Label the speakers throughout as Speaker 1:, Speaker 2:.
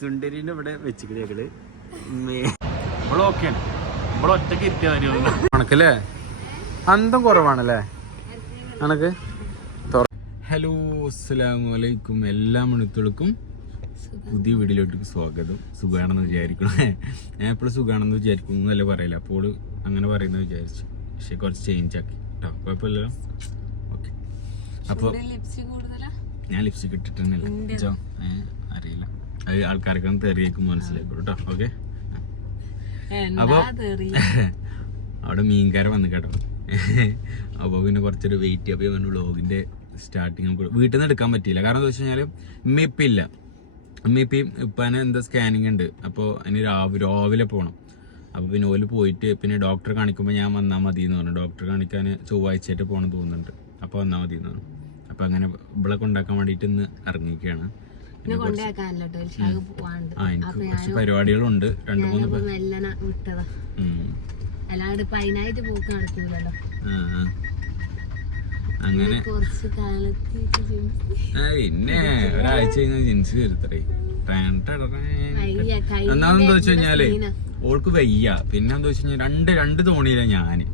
Speaker 1: സുണ്ടരിന്റെ ഇവിടെ വെച്ചിട്ട് ഞങ്ങൾ. കണക്കല്ലേ? അന്തം കുറവാണല്ലേ? കണക്ക്? ഹലോ അസ്സലാമലൈക്കും എല്ലാ മണിത്തുകൾക്കും പുതിയ വീഡിയോയിലോട്ട് സ്വാഗതം. സുഖാണെന്ന് വിചാരിക്കണം ഞാൻ എപ്പോഴും സുഖാണെന്ന് വിചാരിക്കും എന്നല്ല പറയില്ല അപ്പോൾ അങ്ങനെ പറയുന്നത് വിചാരിച്ചു. പക്ഷെ കുറച്ച് ചേഞ്ച് ആക്കി. കേട്ടോ കുഴപ്പമില്ലല്ലോ? ഓക്കെ അപ്പോൾ ഞാൻ ലിപ്സ്റ്റിക് ഇട്ടിട്ടുണ്ടല്ലോ അറിയില്ല. അത് ആൾക്കാർക്ക് തെറിയേക്കും മനസ്സിലാക്കും കേട്ടോ ഓക്കെ? അപ്പൊ അവിടെ മീൻകാരൻ വന്ന് കേട്ടോ. അപ്പൊ പിന്നെ കുറച്ചൊരു വെയിറ്റ് ചെയ്യാൻ പിന്നെ വ്ളോഗിന്റെ സ്റ്റാർട്ടിങ് നമുക്ക് വീട്ടിൽ നിന്ന് എടുക്കാൻ പറ്റിയില്ല. കാരണം എന്താ വെച്ച് കഴിഞ്ഞാൽ ഉമ്മ ഇപ്പം ഇല്ല. ഉമ്മ ഇപ്പം എന്താ സ്കാനിങ് ഉണ്ട്. അപ്പോൾ അതിന് രാവിലെ രാവിലെ പോകണം അപ്പോൾ പിന്നെ ഓൽ പോയിട്ട് പിന്നെ ഡോക്ടറെ കാണിക്കുമ്പോൾ ഞാൻ വന്നാൽ മതി എന്ന് പറഞ്ഞു. ഡോക്ടർ കാണിക്കാൻ ചൊവ്വാഴ്ചയായിട്ട് പോകണം തോന്നുന്നുണ്ട്. അപ്പോൾ വന്നാൽ മതി എന്ന് പറഞ്ഞു. അപ്പോൾ അങ്ങനെ ഇവിടെ കൊണ്ടാക്കാൻ വേണ്ടിയിട്ട് ഇന്ന് ഇറങ്ങിയിരിക്കുകയാണ്. പിന്നെ കുറച്ച് പരിപാടികളുണ്ട് രണ്ട് മൂന്ന് പ-
Speaker 2: മെല്ലന വിട്ടതാ.
Speaker 1: ഉം.
Speaker 2: അല്ലാണ്ട് ഇപ്പൊ അതിനായിട്ട് പോക്ക് നടക്കൂലല്ലോ.
Speaker 1: ആ, ആ. അങ്ങനെ. പിന്നെ ഒരാഴ്ച കഴിഞ്ഞാൽ ജിൻസ് വരുത്തറേ ഒന്നാമെന്ന് വെച്ച്
Speaker 2: കഴിഞ്ഞാൽ
Speaker 1: ഓൾക്ക് വയ്യ. പിന്നെ എന്താ വെച്ച് കഴിഞ്ഞാൽ രണ്ട് രണ്ട് തോണിയില്ല ഞാൻ.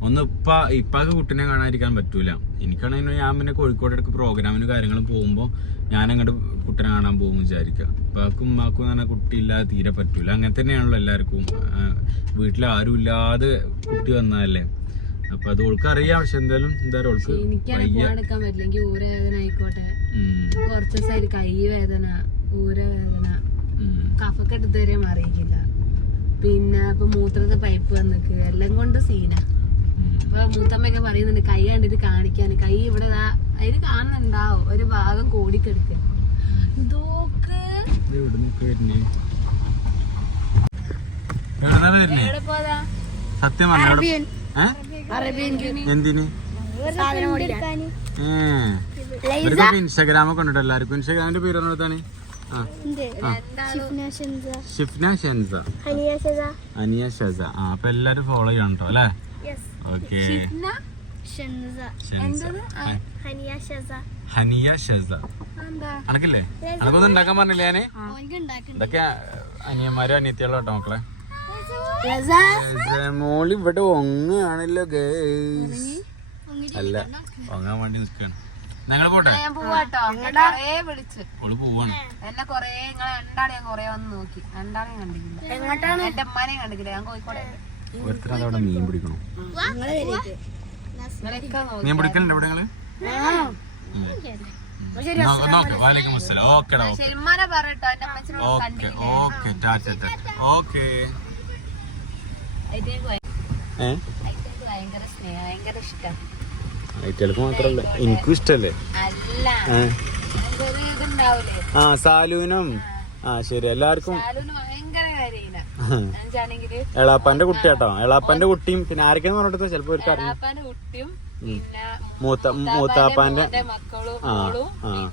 Speaker 1: ഒന്ന് ഇപ്പ ഇപ്പാക്ക് കുട്ടിനെ കാണാതിരിക്കാൻ പറ്റൂല. എനിക്കാണെങ്കിൽ ഞാൻ പിന്നെ കോഴിക്കോട് ഇടയ്ക്ക് പ്രോഗ്രാമിന് കാര്യങ്ങളും പോകുമ്പോൾ ഞാൻ അങ്ങോട്ട് കുട്ടിനെ കാണാൻ പോകും വിചാരിക്കുക. ഇപ്പാക്കും ഉമ്മാക്കും എന്ന് പറഞ്ഞാൽ കുട്ടി ഇല്ലാതെ തീരെ പറ്റൂല. അങ്ങനെ തന്നെയാണല്ലോ എല്ലാവർക്കും. വീട്ടിൽ ആരും ഇല്ലാതെ കുട്ടി വന്നാലേ അപ്പൊ അത് ഓൾക്ക് അറിയാം. പക്ഷെ എന്തായാലും എന്തായാലും ഓൾക്ക്
Speaker 2: എനിക്കാണ് പറ്റില്ലെങ്കിൽ ഊരവേദന ആയിക്കോട്ടെ.
Speaker 1: ഉം,
Speaker 2: കുറച്ച് ദിവസമായിട്ട് കൈ വേദന ഊരവേദന.
Speaker 1: ഉം.
Speaker 2: കഫക്കെട്ട് ഇതുവരെ മാറിയിട്ടില്ല പിന്നെ ഇപ്പൊ മൂത്രത്തെ പൈപ്പ് വന്നിക്ക്. എല്ലാം കൊണ്ട് സീന. അപ്പൊ മൂത്തമ്മയൊക്കെ പറയുന്നുണ്ട് കൈ കണ്ടിട്ട് കാണിക്കാൻ. കൈ ഇവിടെ അതിന് കാണുന്നുണ്ടാവും. ഒരു ഭാഗം കോടിക്കെടുക്ക്.
Speaker 1: സത്യം? എന്തിന്? ഏ. ഇവർക്കൊക്കെ ഇൻസ്റ്റാഗ്രാം ഒക്കെ ഉണ്ട് എല്ലാവർക്കും. ഇൻസ്റ്റാഗ്രാമിന്റെ പേര് പറഞ്ഞാണ് ആ. ഷിഫ്ന ഷെൻസ. അനിയ ഷെസ ആ അപ്പൊ എല്ലാരും ഫോളോ ചെയ്യണം കേട്ടോ അല്ലേ? ഓക്കെ ഹനിയ ഷെസ അനക്കില്ലേ? അനക്കൊന്നും ഉണ്ടാക്കാൻ പറഞ്ഞില്ലേ ഞാൻ? ഇതൊക്കെ അനിയന്മാരും അനിയത്തികളും കേട്ടോ മക്കളെ. മോൾ ഇവിടെ ഒങ്ങാണല്ലോ ഗേസ് അല്ല ഒങ്ങാൻ വേണ്ടി നിൽക്കാണ് ഞങ്ങൾ പോട്ടെ? ഓൾ പോവാണ്.
Speaker 2: എന്നെ കൊറേ നിങ്ങളെ രണ്ടാളെ ഞാൻ കൊറേ വന്ന് നോക്കി. രണ്ടാളെയും കണ്ടിട്ടില്ല. എന്റെ ഉമ്മാനെയും കണ്ടിട്ടില്ല. ഞാൻ കോഴിക്കോടെ.
Speaker 1: ഒരുത്തരം അവിടെ മീൻ പിടിക്കണോ? മീൻ പിടിക്കലുണ്ട് ഇവിടെ നിങ്ങൾ? വാലേക്കും അസ്സലാം. ഓക്കെടാ okay. Okay tata tata. Okay. മാത്രല്ല എനിക്കും ഇഷ്ടല്ലേ? ആ സാലൂനും. ആ. ശരി എല്ലാവർക്കും. എളാപ്പാന്റെ കുട്ടി കേട്ടോ. എളാപ്പാന്റെ കുട്ടിയും പിന്നെ ആരൊക്കെയാന്ന് പറഞ്ഞിട്ട് ചിലപ്പോ ഒരു മൂത്ത മൂത്താപ്പാന്റെ ആ,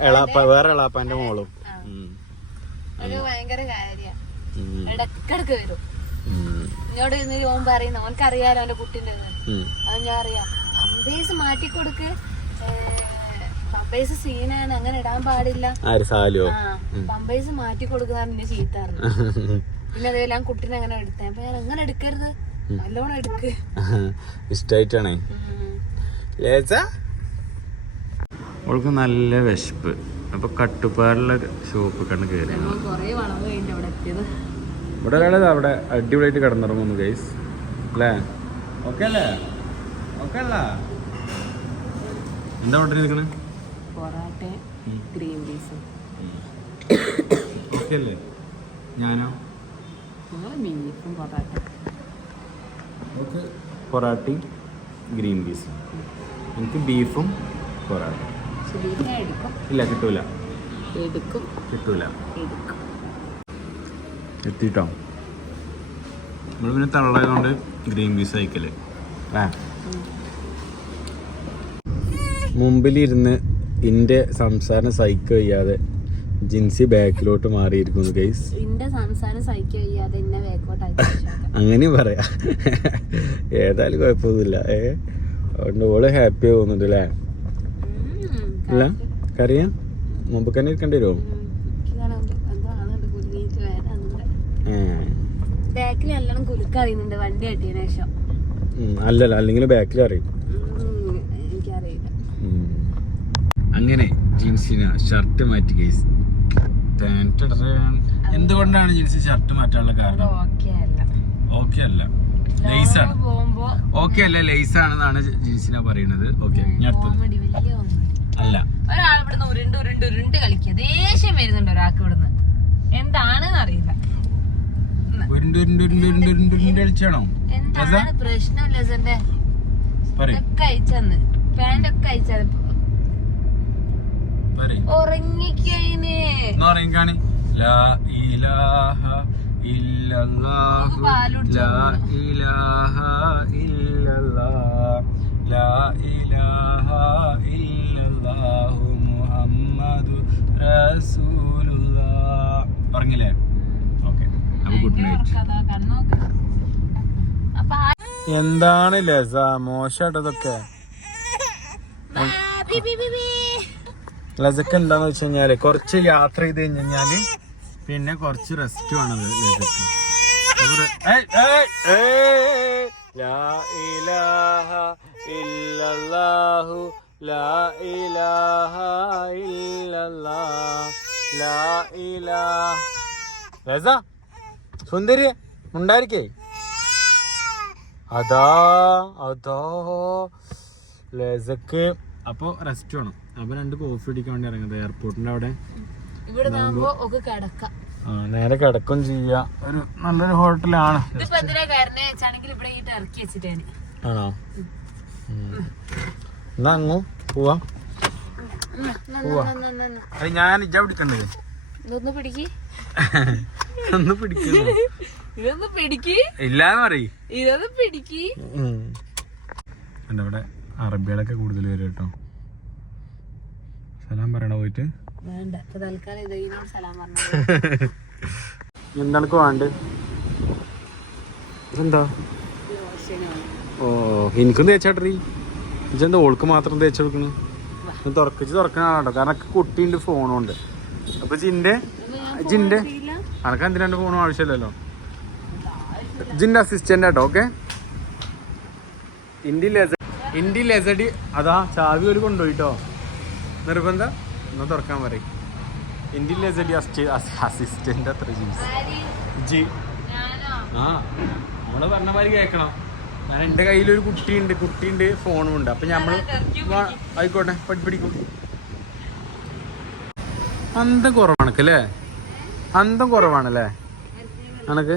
Speaker 2: എളാപ്പ
Speaker 1: വേറെ എളാപ്പാന്റെ മോളും. ഉം.
Speaker 2: ഭയങ്കര കാര്യ. ഇടക്കിടക്ക് വരും.
Speaker 1: ഉം.
Speaker 2: എന്നോട് ഇന്ന് ഓൻ പറയുന്ന ഓനക്കറിയാലോ അവന്റെ കുട്ടിന്റെ ഇത്? അത് ഞാൻ അറിയാം. മാറ്റി കൊടുക്ക് സീനാണ് അങ്ങനെ ഇടാൻ പാടില്ല. മാറ്റി കൊടുക്കുന്ന എന്നെ ചീത്ത പിന്നെ അതേപോലെ ഞാൻ കുട്ടീനെ അങ്ങനെ എടുത്തേ. അപ്പൊ ഞാൻ അങ്ങനെ എടുക്കരുത്.
Speaker 1: ഇഷ്ടായിട്ടാണേ. അവൾക്ക് നല്ല വിശപ്പ്. അപ്പൊ കട്ടുപാറുള്ള ഷോപ്പ് കണ്ട് കയറി ഇവിടെ ഒരാളത് അവിടെ അടിപൊളിയായിട്ട് കിടന്നിറങ്ങുന്നു ഗൈസ് അല്ലേ? ഓക്കെ അല്ലേ? ഓക്കെ അല്ല? എന്താ ഓർഡർ ചെയ്തേക്കണ്?
Speaker 2: പൊറാട്ട ഗ്രീൻ പീസും
Speaker 1: ഓക്കെ അല്ലേ? ഞാനോ?
Speaker 2: ബീഫും
Speaker 1: പൊറാട്ടയും ഗ്രീൻ പീസും. എനിക്ക് ബീഫും
Speaker 2: പൊറാട്ടയും
Speaker 1: ഇല്ല കിട്ടൂല. കിട്ടൂല. എത്തിട്ടോ? നമ്മൾ പിന്നെ തള്ളായതുകൊണ്ട് ഗ്രീൻ പീസ് അയക്കൽ മുമ്പിലിരുന്ന് ഇന്റെ സംസാരം സഹിക്കുക ചെയ്യാതെ ജിൻസി ബാക്കിലോട്ട് മാറിയിരിക്കുന്നു ഗൈസ് അങ്ങനെ പറയാ. ഏതായാലും കുഴപ്പമൊന്നുമില്ല. ഏ അതുകൊണ്ട് ഓൾ ഹാപ്പി ആവുന്നുണ്ട് അല്ലേ അല്ല കറിയാ? മുമ്പ് തന്നെ ഇരിക്കേണ്ടി വരുമോ അല്ലല്ല അല്ലെങ്കിൽ ബാക്കിൽ അറിയും. അങ്ങനെ ജീൻസിന ഷർട്ട് മാറ്റി കേസ് എന്തുകൊണ്ടാണ് ജീൻസ് ഷർട്ട് മാറ്റാനുള്ള കാരണം?
Speaker 2: ഓക്കെ അല്ല. ലേസാണ്
Speaker 1: ഓക്കെ അല്ല ലേസ് ആണെന്നാണ് ജിൻസിന പറയുന്നത്. ഓക്കെ ഞാൻ അല്ല.
Speaker 2: ഒരാൾ ഇവിടുന്ന് ഉരുണ്ട് ഉരുണ്ട് ഉരുണ്ട് കളിക്കുക. ദേഷ്യം വരുന്നുണ്ട് ഒരാൾക്ക് ഇവിടുന്ന്. എന്താണെന്ന് അറിയില്ല. എന്താണ് പ്രശ്നം ലസന്റെ ഒക്കെ അയച്ചന്ന്. അയച്ചത്
Speaker 1: പറഞ്ഞില്ലേ ഓക്കെ. Good night. എന്താണ് ലസ? മോശമായിട്ടതൊക്കെ. ലസക്ക് എന്താന്ന് വെച്ച് കഴിഞ്ഞാൽ കുറച്ച് യാത്ര ചെയ്ത് കഴിഞ്ഞ് കഴിഞ്ഞാൽ പിന്നെ കുറച്ച് റെസ്റ്റ് വേണം ലസക്ക് സുന്ദരി ഉണ്ടായിരിക്കേ അതാ അതാ. ലസക്ക്. അപ്പൊ റെസ്റ്റ് വേണം. അപ്പൊ രണ്ട് കോഫി അടിക്കാൻ വേണ്ടി ഇറങ്ങുന്നത് എയർപോർട്ടിന്റെ അവിടെ.
Speaker 2: ഇവിടെ ഒക്കെ കിടക്കാം.
Speaker 1: നേരെ കിടക്കും ചെയ്യാ. ഒരു നല്ലൊരു ഹോട്ടലാണ് ആണോ? എന്നാ അങ്ങു പോവാ. അത് ഞാൻ ഇജ പിടിക്കണ്ടേ? ഒന്ന് പിടിക്കുന്നു
Speaker 2: ഇതൊന്ന് പിടിക്ക്.
Speaker 1: ഇല്ലാന്ന് അറിയി
Speaker 2: ഇതൊന്ന് പിടിക്ക്.
Speaker 1: അവിടെ അറബികളൊക്കെ കൂടുതൽ വരും കേട്ടോ. സലാം പറയണ പോയിട്ട്?
Speaker 2: വേണ്ട. തൽക്കാലം ഇത് ഇതിനോട് സലാം പറഞ്ഞു
Speaker 1: എന്താണ് വേണ്ട എന്താ ഓ എനിക്കും തേച്ചാട്ടറി ഇജെന്താ ഓൾക്ക് മാത്രം തേച്ചു കൊടുക്കണ്? തുറക്കിച്ച് തുറക്കണ ആളാട്ടോ കാരണം കുട്ടിയുണ്ട് ഫോണും ഉണ്ട് അപ്പൊ ജിന്റെ ജിന്റെ അനക്ക് എന്തിനാണ്ട് ഫോണും ആവശ്യമില്ലല്ലോ? ജിന്റെ അസിസ്റ്റന്റ് ആട്ടോ ഓക്കെ ഇന്ത്യ ലെസഡി അതാ ചാവി ഒരു കൊണ്ടുപോയിട്ടോ. നിർബന്ധം? ഒന്ന് തുറക്കാൻ പറയും. എന്തില്ലേ ലെസഡി അസിസ്റ്റന്റ് അത്ര ജി. ആ നമ്മൾ പറഞ്ഞ മാതിരി കേക്കണം. കാരണം എന്റെ കയ്യിൽ ഒരു കുട്ടിയുണ്ട്. കുട്ടിയുണ്ട് ഫോണും ഉണ്ട്. അപ്പൊ ഞമ്മൾ ആയിക്കോട്ടെ പഠിപ്പിടിക്കും. അന്തം കുറവാണല്ലേ അന്തം കുറവാണല്ലേ? അനക്ക്?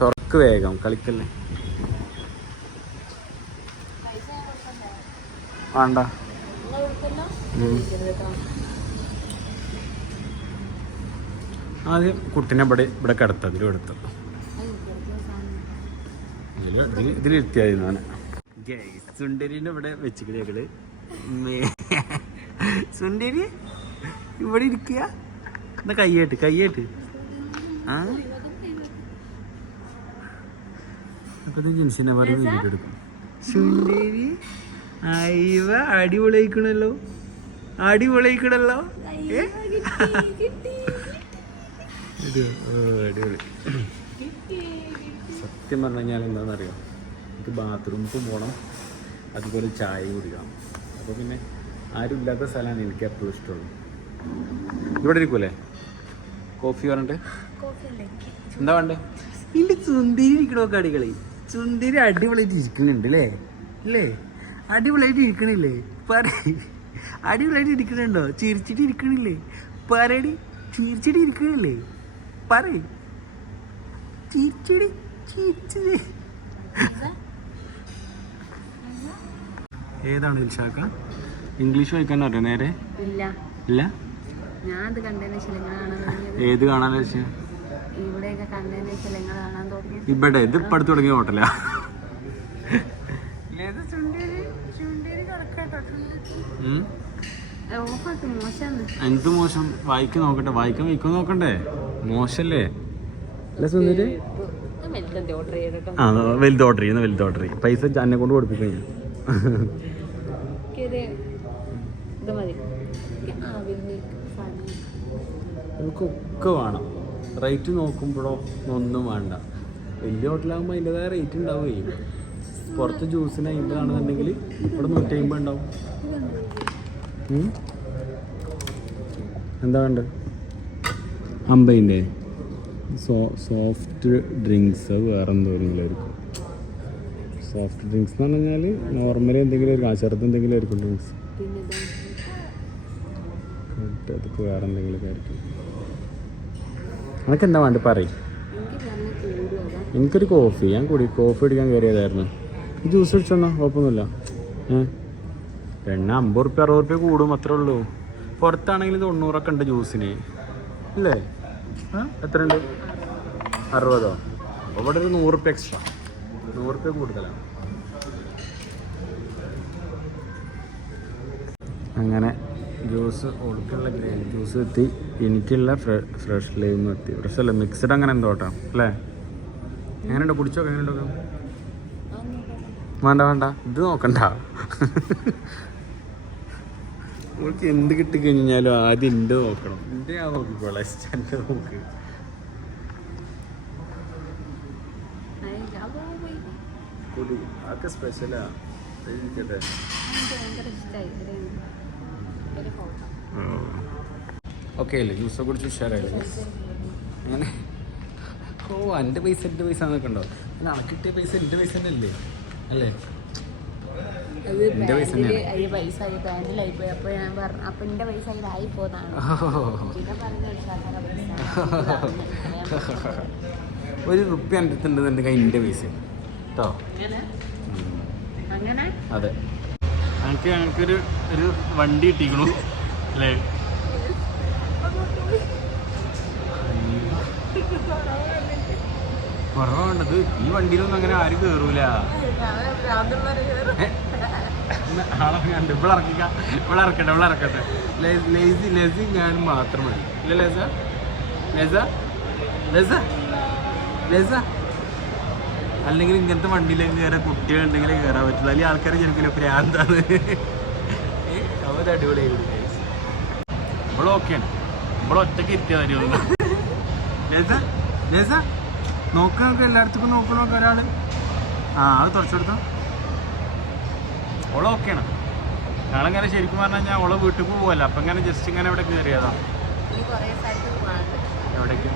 Speaker 1: തുറക്ക് വേഗം കളിക്കല്ലേ. വേണ്ട. ആദ്യം കുട്ടിനെ ഇവിടെ ഇവിടെ കിടത്ത ഇതിൽ എടുത്തു ഇതിലിരുത്തിയായി ഞാൻ സുന്ദരിനെ ഇവിടെ വെച്ചിട്ട് സുന്ദരി ഇവിടെ ഇരിക്കുക. എന്നാ കയ്യേട്ട് കയ്യേട്ട് ആ? അപ്പൊ ജിൻസിനെ പറഞ്ഞ് സുന്ദരി അയ്യവ അടിപൊളിയായിക്കണല്ലോ. അടിപൊളിയായിക്കണല്ലോ കിടല്ലോ അടിപൊളി. സത്യം പറഞ്ഞു കഴിഞ്ഞാൽ എന്താണെന്നറിയോ? എനിക്ക് ബാത്റൂമിൽ പോകണം അതുപോലെ ചായ കുടിക്കണം. അപ്പോൾ പിന്നെ ആരും ഇല്ലാത്ത സ്ഥലമാണ് എനിക്ക് എപ്പോഴും ഇഷ്ടമുള്ളൂ ഇവിടെ ഇരിക്കൂലേ? കോഫി പറഞ്ഞിട്ട് എന്താ വേണ്ടേ? ഇല്ല ചുന്തിരി ഇരിക്കണോ കടികളി ചുന്തിരി അടിപൊളിയായിട്ട് ഇരിക്കുന്നുണ്ട് അല്ലേ? അല്ലേ അടിപൊളിയായിട്ട് ഇരിക്കണില്ലേ? പറ അടിപൊളിയായിട്ട് ഇരിക്കണുണ്ടോ ചിരിച്ചിട്ട് ഇരിക്കണില്ലേ? പറയടി ചിരിച്ചിട്ട് ഇരിക്കണില്ലേ? പറ ചിരിച്ചിടി ചിരിച്ചിടി ഏതാണ് ഇൽഷാക്ക ഇംഗ്ലീഷ് വായിക്കാൻ അറിയോ നേരെ?
Speaker 2: ഇല്ല.
Speaker 1: ഇല്ല? ഏത് കാണാൻ ഇവിടെ ഇത് ഇപ്പം അടുത്ത് തുടങ്ങിയ ഹോട്ടലാ. ചുണ്ടേരി
Speaker 2: ചുണ്ടേരി മോശമാണ്
Speaker 1: എന്ത് മോശം? വായിക്കാൻ നോക്കട്ടെ. വായിക്കാൻ വയ്ക്കാൻ നോക്കണ്ടേ? മോശല്ലേ? അല്ല സുന്ദരി ആ വലുത് ഓർഡർ ചെയ്യുന്ന വലുത് ഓർഡർ ചെയ്യും. പൈസ എന്നെ കൊണ്ട് കൊടുപ്പിക്കും ഞാൻ. നമുക്കൊക്കെ വേണം. റേറ്റ് നോക്കുമ്പോഴോ ഒന്നും വേണ്ട. വലിയ ഹോട്ടലാകുമ്പോൾ അതിന്റെതായ റേറ്റ് ഉണ്ടാവുകയും പുറത്ത് ജ്യൂസിന് അമ്പതാണെന്നുണ്ടെങ്കിൽ ഇവിടെ നൂറ്റി അമ്പത് ഉണ്ടാവും? എന്താ വേണ്ട? അമ്പതിന്റെ. സോ സോഫ്റ്റ് ഡ്രിങ്ക്സ് വേറെ എന്തോരെങ്കിലും സോഫ്റ്റ് ഡ്രിങ്ക്സ് എന്ന് പറഞ്ഞാൽ നോർമലി എന്തെങ്കിലും ഒരു ചെറുത് എന്തെങ്കിലും ആയിരിക്കും ഡ്രിങ്ക്സ്. അതൊക്കെ വേറെ എന്തെങ്കിലും ആയിരിക്കും. നിനക്ക് എന്താ വേണ്ട പറയും.
Speaker 2: പറഞ്ഞ
Speaker 1: എനിക്കൊരു കോഫി ഞാൻ കൂടി കോഫി അടിക്കാൻ കയറിയതായിരുന്നു. ജ്യൂസ് അടിച്ചോണ്ടോ കുഴപ്പമൊന്നുമില്ല. ഏ? എണ്ണ അമ്പത് റുപ്യ അറുപത് റുപ്യ കൂടും അത്രേ ഉള്ളൂ. പുറത്താണെങ്കിൽ തൊണ്ണൂറൊക്കെ ഉണ്ട് ജ്യൂസിന്. അല്ലേ ആ? എത്ര ഉണ്ട് അറുപതോ? അപ്പോൾ ഇവിടെ ഒരു നൂറ് റുപ്യ എക്സ്ട്രാ നൂറ് റുപ്യ കൂടുതലാണ് അങ്ങനെ ജ്യൂസ് ഓൾക്കുള്ള ഗ്രീൻ ജ്യൂസ് എത്തി. എനിക്കുള്ള ഫ്രഷ് ലൈം എത്തി. ഫ്രഷ് അല്ല മിക്സഡ് അങ്ങനെ എന്തോ കേട്ടോ അല്ലേ? എങ്ങനെയുണ്ടോ? കുടിച്ചോ? എങ്ങനെയുണ്ടോ? വേണ്ട വേണ്ട. ഇത് നോക്കണ്ട. നമുക്ക് എന്ത് കിട്ടി കഴിഞ്ഞാലും ആദ്യം എന്റെ നോക്കണം. എന്റെ ആ നോക്കിക്കോളാം. എന്റെ നോക്ക്. കുടി അതൊക്കെ സ്പെഷ്യലാ ഇരിക്കട്ടെ. ഓക്കെ അല്ലേ? ജ്യൂസൊക്കെ കുടിച്ച് ഉഷാറായില്ലേ? അങ്ങനെ. ഓ എന്റെ പൈസ എന്റെ പൈസ എന്നൊക്കെ ഉണ്ടോ? അല്ല അനക്കിട്ടിയ പൈസ എന്റെ പൈസ തന്നെ അല്ലേ അല്ലേ?
Speaker 2: അത്
Speaker 1: എന്റെ പൈസ
Speaker 2: പോയി. അപ്പൊ ഞാൻ പറഞ്ഞു അപ്പൊ എന്റെ പൈസ അതിലായി പോയതാണ് പിന്നെ പറഞ്ഞ ഒരു
Speaker 1: റുപ്യ എന്റെ അടുത്ത് ഉണ്ടെന്നുണ്ടെങ്കിൽ പൈസ. കേട്ടോ അതെ. എനിക്ക് ഞങ്ങൾക്കൊരു ഒരു വണ്ടി കിട്ടിക്കണു. അല്ലേ? കുറവാണ്ടത് ഈ വണ്ടിയിലൊന്നും അങ്ങനെ ആരും കയറൂല ഇവിടെ ഇറക്കിക്ക ഇവിടെ ഇറക്കട്ടെ ഇവിടെ ഇറക്കട്ടെ ലേസി ലേസി ഞാൻ മാത്രമേ മതി ഇല്ല ലേസ? ലേസ? ലേസ? ലേസ? അല്ലെങ്കിൽ ഇങ്ങനത്തെ വണ്ടിയിലേക്ക് കയറാൻ കുട്ടികളുണ്ടെങ്കിൽ കയറാൻ പറ്റില്ല അല്ലെങ്കിൽ ആൾക്കാർ ശരിക്കും പ്രാന്താണ്. അവർ അടിപൊളിയായിരുന്നു ഇവിടെ ഓക്കെയാണ് ഇവിടെ ഒറ്റയ്ക്ക് ഇരുത്തിയാൽ മതി ലേസ? ലേസ? നോക്ക് നോക്ക്. എല്ലായിടത്തേക്കും നോക്ക് നോക്ക് ഒരാൾ. ആ അത് തുറച്ചെടുത്തോ ഓളെ ഓക്കെയാണ്. ഞങ്ങളിങ്ങനെ ശരിക്കും പറഞ്ഞു കഴിഞ്ഞാൽ ഓളെ വീട്ടിൽ പോവല്ല? അപ്പം ഇങ്ങനെ ജസ്റ്റ് ഇങ്ങനെ എവിടെ കയറിയതാ എവിടേക്ക്?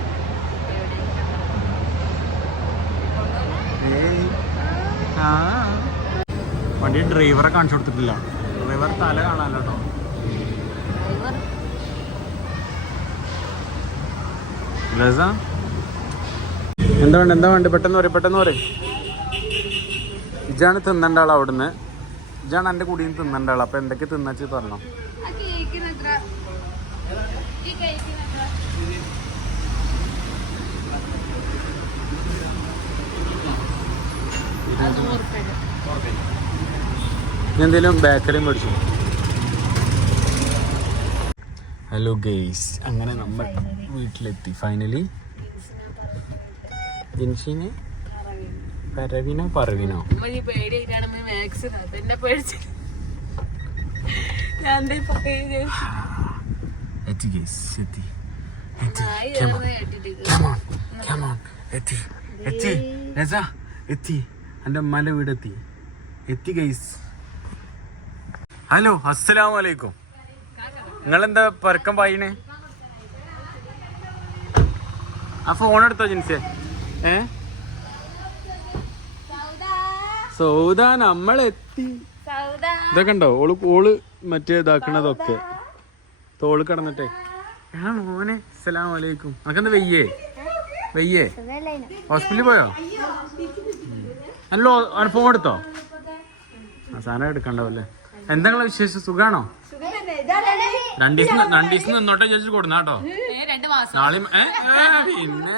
Speaker 1: വണ്ടി ഡ്രൈവറെ കാണിച്ചു കൊടുത്തിട്ടില്ല. ഡ്രൈവർ തല കാണാനല്ലോ കേട്ടോ. എന്താ വേണ്ട? എന്താ വേണ്ട? പെട്ടെന്ന് പറയും പെട്ടെന്ന് പറയും. ഇജാണ് തിന്നണ്ട ആൾ അവിടുന്ന്. ഇജാണ് എന്റെ കൂടി തിന്നണ്ട? ആൾ അപ്പം എന്തൊക്കെ തിന്നച്ച് തരണം എന്തെങ്കിലും ബേക്കറിയും മേടിച്ചു? ഹലോ ഗെയ്സ് അങ്ങനെ നമ്മൾ വീട്ടിലെത്തി. ഫൈനലി ജിൻഷിന് പരവിനോ പറവിനോ? എത്തി ഗെയ്സ് എത്തി. എത്തി. എത്തി. രസ. എത്തി. എന്റെ അമ്മാന്റെ വീടെത്തി. എത്തി ഗൈസ് ഹലോ അസ്സലാമു അലൈക്കും നിങ്ങളെന്താ പരക്കം പായണേ? ആ ഫോൺ എടുത്തോ ജിൻസേ? ഏ? സൗദ നമ്മളെത്തി.
Speaker 2: സൗദ.
Speaker 1: ഇതൊക്കെ ഉണ്ടോ? ഓൾ ഓൾ മറ്റേ ഇതാക്കണതൊക്കെ. തോൾ കടന്നിട്ടെ. ആ മോനെ അസ്സലാം വലൈക്കും അനക്കെന്താ വെയ്യേ? വെയ്യേ? ഹോസ്പിറ്റലിൽ പോയോ? അല്ലോ ഫോൺ എടുത്തോ? ആ സാധനം എടുക്കണ്ടാവല്ലേ. എന്തെങ്കിലും വിശേഷം? സുഖാണോ? രണ്ടു ദിവസം രണ്ടു ദിവസം നിന്നോട്ടെ ചോദിച്ചു കൊടുന്നാട്ടോ.
Speaker 2: രണ്ട് മാസം.
Speaker 1: നാളെ പിന്നെ.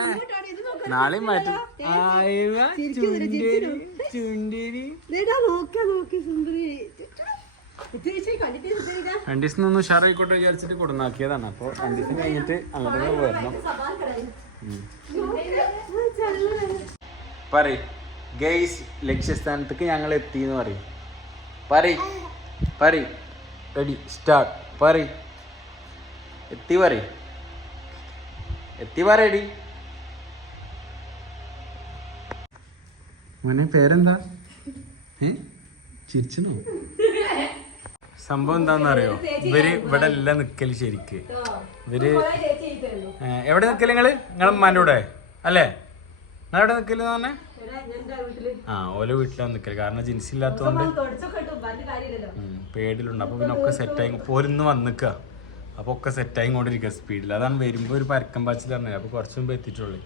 Speaker 1: നാളെ മാറ്റും. ആയിവ, ചുണ്ടിരി, ചുണ്ടിരി. രണ്ടു ദിവസം നിന്ന് ഉഷാറായിക്കോട്ടെ വിചാരിച്ചിട്ട് കൊടുന്നാക്കിയതാണ്. അപ്പൊ രണ്ടു ദിവസം കഴിഞ്ഞിട്ട് അങ്ങോട്ട് വരണം. പറയ് ഗെയ്സ് ലക്ഷ്യസ്ഥാനത്തേക്ക് ഞങ്ങൾ എത്തി എന്ന് പറയും. പറയ്. പറയ്. Ready start. പറയ്. എത്തി പറയ്. എത്തി പറയടി മോനെ പേരെന്താ? ഏ? ചിരിച്ചണോ? സംഭവം എന്താന്ന് അറിയോ ഇവർ ഇവിടെ അല്ല നിക്കൽ ശരിക്ക്. ഇവർ എവിടെ നിക്കൽ നിങ്ങൾ? നിങ്ങളെ ഉമ്മാന്റെ കൂടെ? അല്ലേ? നിങ്ങളെവിടെ നിക്കൽ പറഞ്ഞേ? ആ ഓല വീട്ടിലാണ് നിക്കൽ. കാരണം ജിൻസ് ഇല്ലാത്തതുകൊണ്ട് പേടിലുണ്ട് പേടിയിലുണ്ട്. അപ്പൊ പിന്നെ ഒക്കെ സെറ്റായി പോരുന്ന് വന്നിക്ക. അപ്പൊ ഒക്കെ സെറ്റായി കൊണ്ടിരിക്കുക സ്പീഡിൽ അതാണ് വരുമ്പോ ഒരു പരക്കം പാച്ചിൽ പറഞ്ഞത്. അപ്പൊ കുറച്ചു മുമ്പ് എത്തിയിട്ടുള്ളൂ.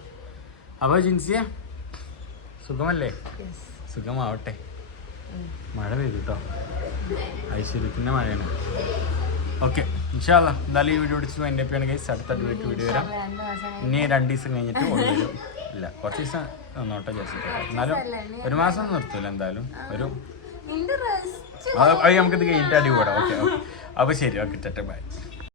Speaker 1: അപ്പൊ ജിൻസിയ? സുഖമല്ലേ? സുഖമാവട്ടെ. മഴ പെയ്തു കേട്ടോ ഐശ്വര്യത്തിന്റെ മഴയാണ്. ഓക്കെ ഇൻഷാല്ല എന്തായാലും ഈ വീഡിയോ പിടിച്ച് എന്റെ ഒക്കെയാണ് ആണെങ്കിൽ അടുത്ത വീട്ടിൽ വീഡിയോ വരാം ഇനി രണ്ട് ദിവസം കഴിഞ്ഞിട്ട് വരും. ഇല്ല കുറച്ച് ദിവസം നോട്ടെ വിചാരിച്ചിട്ട്. എന്നാലും ഒരു മാസം ഒന്നും നിർത്തൂല എന്തായാലും. ഒരു അത് നമുക്കിത് കഴിഞ്ഞിട്ട് അടി കൂടാം ഓക്കെ ഓക്കെ അപ്പോൾ ശരി ഓക്കെ ബൈ